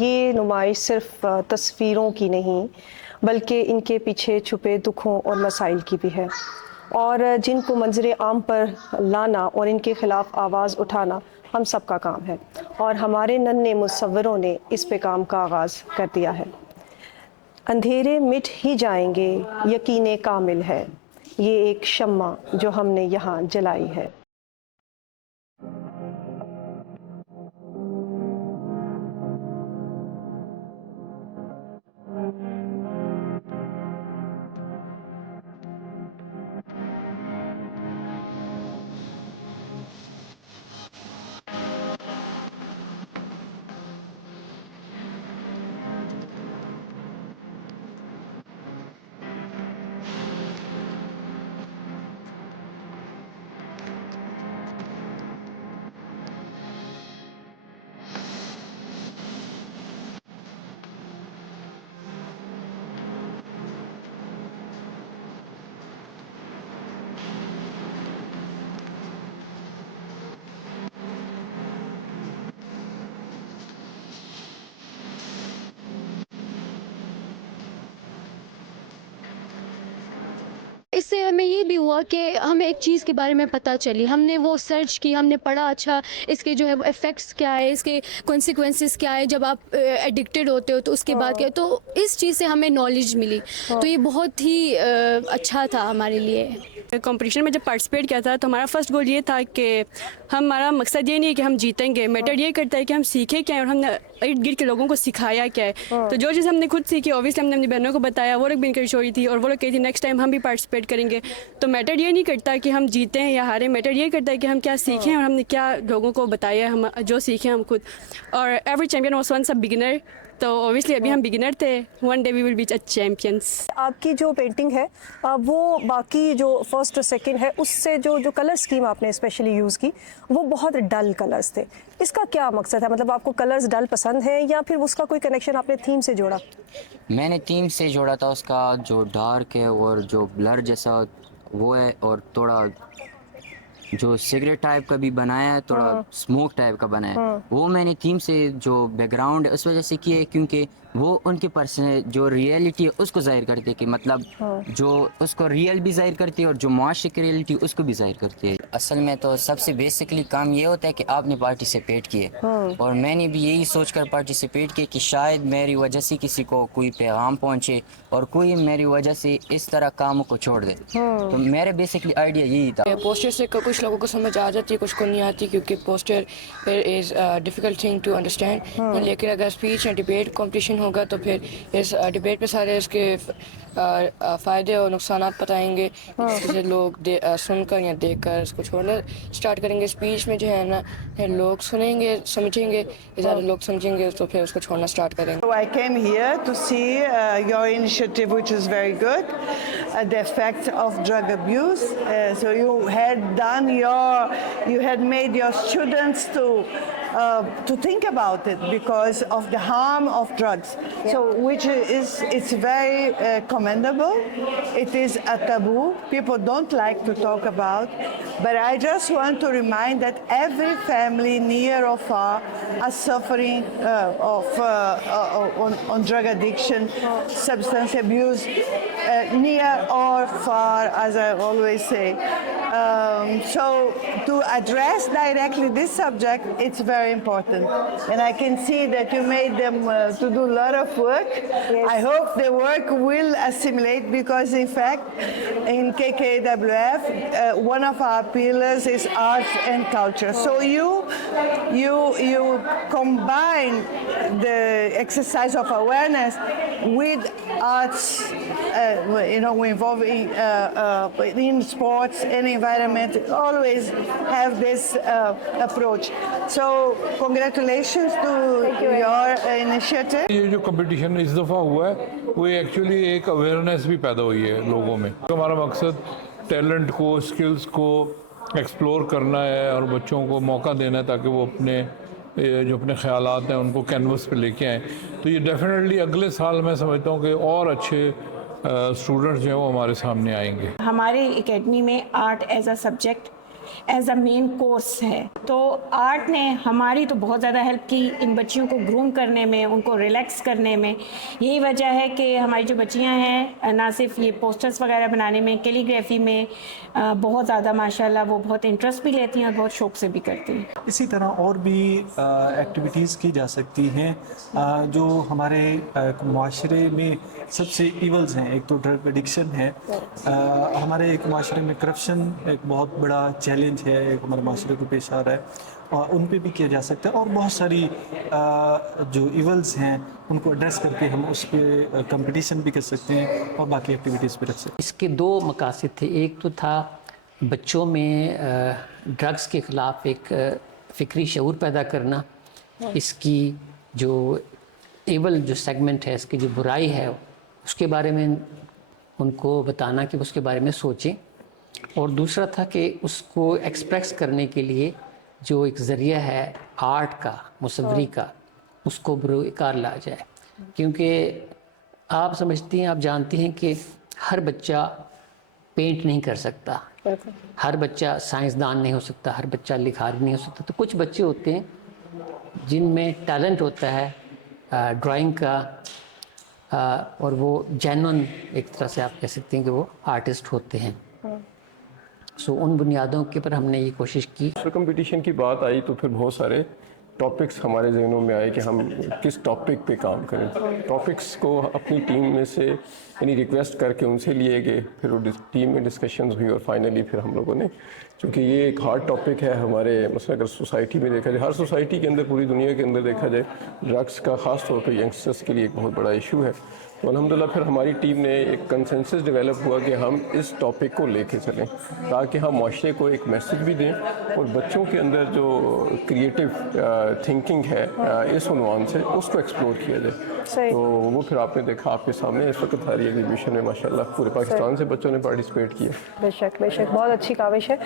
یہ نمائش صرف تصویروں کی نہیں بلکہ ان کے پیچھے چھپے دکھوں اور مسائل کی بھی ہے، اور جن کو منظر عام پر لانا اور ان کے خلاف آواز اٹھانا ہم سب کا کام ہے، اور ہمارے ننھے مصوروں نے اس پہ کام کا آغاز کر دیا ہے۔ اندھیرے مٹ ہی جائیں گے یقین کامل ہے، یہ ایک شمع جو ہم نے یہاں جلائی ہے۔ اس سے ہمیں یہ بھی ہوا کہ ہمیں ایک چیز کے بارے میں پتہ چلی، ہم نے وہ سرچ کی، ہم نے پڑھا اچھا اس کے جو ہے افیکٹس کیا ہے، اس کے کانسیکوینسز کیا ہے جب آپ ایڈکٹیڈ ہوتے ہو تو اس کے بعد کیا، تو اس چیز سے ہمیں نالج ملی، تو یہ بہت ہی اچھا تھا ہمارے لیے۔ کمپٹیشن میں جب پارٹیسپیٹ کیا تھا تو ہمارا فرسٹ گول یہ تھا کہ ہمارا مقصد یہ نہیں ہے کہ ہم جیتیں گے، میٹر یہ کرتا ہے کہ ہم سیکھیں کیا ہے اور ہم نے ارد گرد کے لوگوں کو سکھایا کیا ہے۔ تو جو چیز ہم نے خود سیکھی اوبیسلی ہم نے اپنی بہنوں کو بتایا، وہ لوگ بھی انکریج ہو رہی تھی اور وہ لوگ کہتی تھی نیکسٹ ٹائم ہم بھی پارٹیسپیٹ کریں گے۔ تو میٹر یہ نہیں کرتا کہ ہم جیتیں یا ہاریں، میٹر یہ کرتا ہے کہ ہم کیا سیکھیں اور ہم نے کیا لوگوں کو بتایا، ہم جو سیکھیں ہم خود۔ اور every champion was once a beginner, تو اوبیسلی ابھی ہم بگنر تھے، one day we will be champions. آپ کی جو پینٹنگ ہے وہ باقی جو فرسٹ اور سیکنڈ ہے اس سے جو کلر اسکیم آپ نے اسپیشلی یوز کی وہ بہت ڈل کلرز تھے، اس کا کیا مقصد ہے؟ مطلب آپ کو کلرز ڈل پسند ہیں یا پھر اس کا کوئی کنیکشن آپ نے تھیم سے جوڑا؟ میں نے تھیم سے جوڑا تھا، اس کا جو ڈارک ہے اور جو بلر جیسا وہ ہے، اور تھوڑا جو سگریٹ ٹائپ کا بھی بنایا ہے، تھوڑا اسموک ٹائپ کا بنایا ہے، وہ میں نے تھیم سے جو بیک گراؤنڈ ہے اس وجہ سے کی ہے کیونکہ وہ ان کے پرسنل جو ریئلٹی ہے اس کو ظاہر کرتی ہے، کہ مطلب جو اس کو ریئل بھی ظاہر کرتی ہے اور جو معاشرے کی ریئلٹی اس کو بھی ظاہر کرتی ہے۔ اصل میں تو سب سے بیسکلی کام یہ ہوتا ہے کہ آپ نے پارٹیسپیٹ کیے، اور میں نے بھی یہی سوچ کر پارٹیسپیٹ کیے کہ شاید میری وجہ سے کسی کو کوئی پیغام پہنچے اور کوئی میری وجہ سے اس طرح کاموں کو چھوڑ دے، تو میرا بیسکلی آئیڈیا یہی تھا۔ پوسٹر سے کچھ لوگوں کو سمجھ آ جاتی ہے، کچھ کو نہیں آتی، کیونکہ poster is difficult thing to understand, لیکن اگر اسپیچ یا ڈبیٹ کمپٹیشن ہوگا تو پھر اس ڈبیٹ میں سارے اس کے فائدے اور نقصانات بتائیں گے، جسے لوگ سن کر یا دیکھ کر اس کو چھوڑنا اسٹارٹ کریں گے۔ اسپیچ میں جو ہے نا لوگ سنیں گے، سمجھیں گے، زیادہ لوگ سمجھیں گے تو پھر اس کو چھوڑنا اسٹارٹ کریں گے۔ So I came here to see your initiative, which is very good, the effects of drug abuse. So you had made your students to think about it because of the harm of drugs. So it's very commendable. It is a taboo. People don't like to talk about, but I just want to remind that every family near or far are suffering on drug addiction, substance abuse, near or far, as I always say. So to address directly this subject, it's very important. And I can see that you made them to do a lot of work. Yes. I hope the work will assimilate, because in fact, in KKWF, one of our pillars is arts and culture. So you combine the exercise of awareness with arts, we involve in sports and environment, always have this approach. So congratulations to your initiative. یہ جو competition اس دفعہ ہوا ہے وہ actually ایک awareness بھی پیدا ہوئی ہے لوگوں میں۔ ہمارا مقصد ٹیلنٹ کو، اسکلز کو ایکسپلور کرنا ہے اور بچوں کو موقع دینا ہے تاکہ وہ اپنے خیالات ہیں ان کو کینوس پہ لے کے آئیں۔ تو یہ ڈیفینیٹلی اگلے سال میں سمجھتا ہوں کہ اور اچھے اسٹوڈنٹس جو ہیں وہ ہمارے سامنے آئیں گے۔ ہمارے اکیڈمی میں art as a subject as a main course ہے. تو آرٹ نے ہماری تو بہت زیادہ ہیلپ کی ان بچیوں کو گروم کرنے میں, ان کو ریلیکس کرنے میں. یہی وجہ ہے کہ ہماری جو بچیاں ہیں نہ صرف یہ پوسٹرز وغیرہ بنانے میں, کیلیگرافی میں بہت زیادہ ماشاءاللہ وہ بہت انٹرسٹ بھی لیتی ہیں اور بہت شوق سے بھی کرتی ہیں. اسی طرح اور بھی ایکٹیویٹیز کی جا سکتی ہیں جو ہمارے معاشرے میں سب سے ایولز ہیں. ایک تو ڈرگ ایڈکشن ہے, ہمارے ایک معاشرے میں کرپشن ایک بہت بڑا چیلنج ہے, ایک ہمارے معاشرے کو پیش آ رہا ہے, اور ان پہ بھی کیا جا سکتا ہے. اور بہت ساری جو ایولز ہیں ان کو ایڈریس کر کے ہم اس پہ کمپٹیشن بھی کر سکتے ہیں اور باقی ایکٹیویٹیز بھی رکھ سکتے ہیں. اس کے دو مقاصد تھے. ایک تو تھا بچوں میں ڈرگس کے خلاف ایک فکری شعور پیدا کرنا, اس کی جو ایول جو سیگمنٹ ہے, اس کی جو برائی ہے اس کے بارے میں ان کو بتانا کہ اس کے بارے میں سوچیں. اور دوسرا تھا کہ اس کو ایکسپریس کرنے کے لیے جو ایک ذریعہ ہے آرٹ کا, مصوری کا, اس کو بروئے کار لا جائے. کیونکہ آپ سمجھتی ہیں, آپ جانتی ہیں کہ ہر بچہ پینٹ نہیں کر سکتا, ہر بچہ سائنسدان نہیں ہو سکتا, ہر بچہ لکھاری نہیں ہو سکتا. تو کچھ بچے ہوتے ہیں جن میں ٹیلنٹ ہوتا ہے ڈرائنگ کا, اور وہ جینون ایک طرح سے آپ کہہ سکتے ہیں کہ وہ آرٹسٹ ہوتے ہیں. ان بنیادوں کے پر ہم نے یہ کوشش کی. کمپٹیشن کی بات آئی تو پھر بہت سارے ٹاپکس ہمارے ذہنوں میں آئے کہ ہم کس ٹاپک پہ کام کریں. ٹاپکس کو اپنی ٹیم میں سے یعنی ریکویسٹ کر کے ان سے لیے گئے, پھر وہ ٹیم میں ڈسکشنز ہوئی, اور فائنلی پھر ہم لوگوں نے, چونکہ یہ ایک ہارڈ ٹاپک ہے ہمارے, مثلا اگر سوسائٹی میں دیکھا جائے, ہر سوسائٹی کے اندر, پوری دنیا کے اندر دیکھا جائے, ڈرگس کا خاص طور پہ ینگسٹرس کے لیے ایک بہت بڑا ایشو ہے. تو الحمدللہ پھر ہماری ٹیم نے ایک کنسنسس ڈیولپ ہوا کہ ہم اس ٹاپک کو لے کے چلیں تاکہ ہم معاشرے کو ایک میسج بھی دیں, اور بچوں کے اندر جو کریٹو تھنکنگ ہے اس عنوان سے اس کو ایکسپلور کیا جائے. تو وہ پھر آپ نے دیکھا آپ کے سامنے اس وقت ہماری ایگزیبیشن میں ماشاءاللہ پورے پاکستان سے بچوں نے پارٹیسپیٹ کیا. بے شک بہت اچھی کاوش ہے.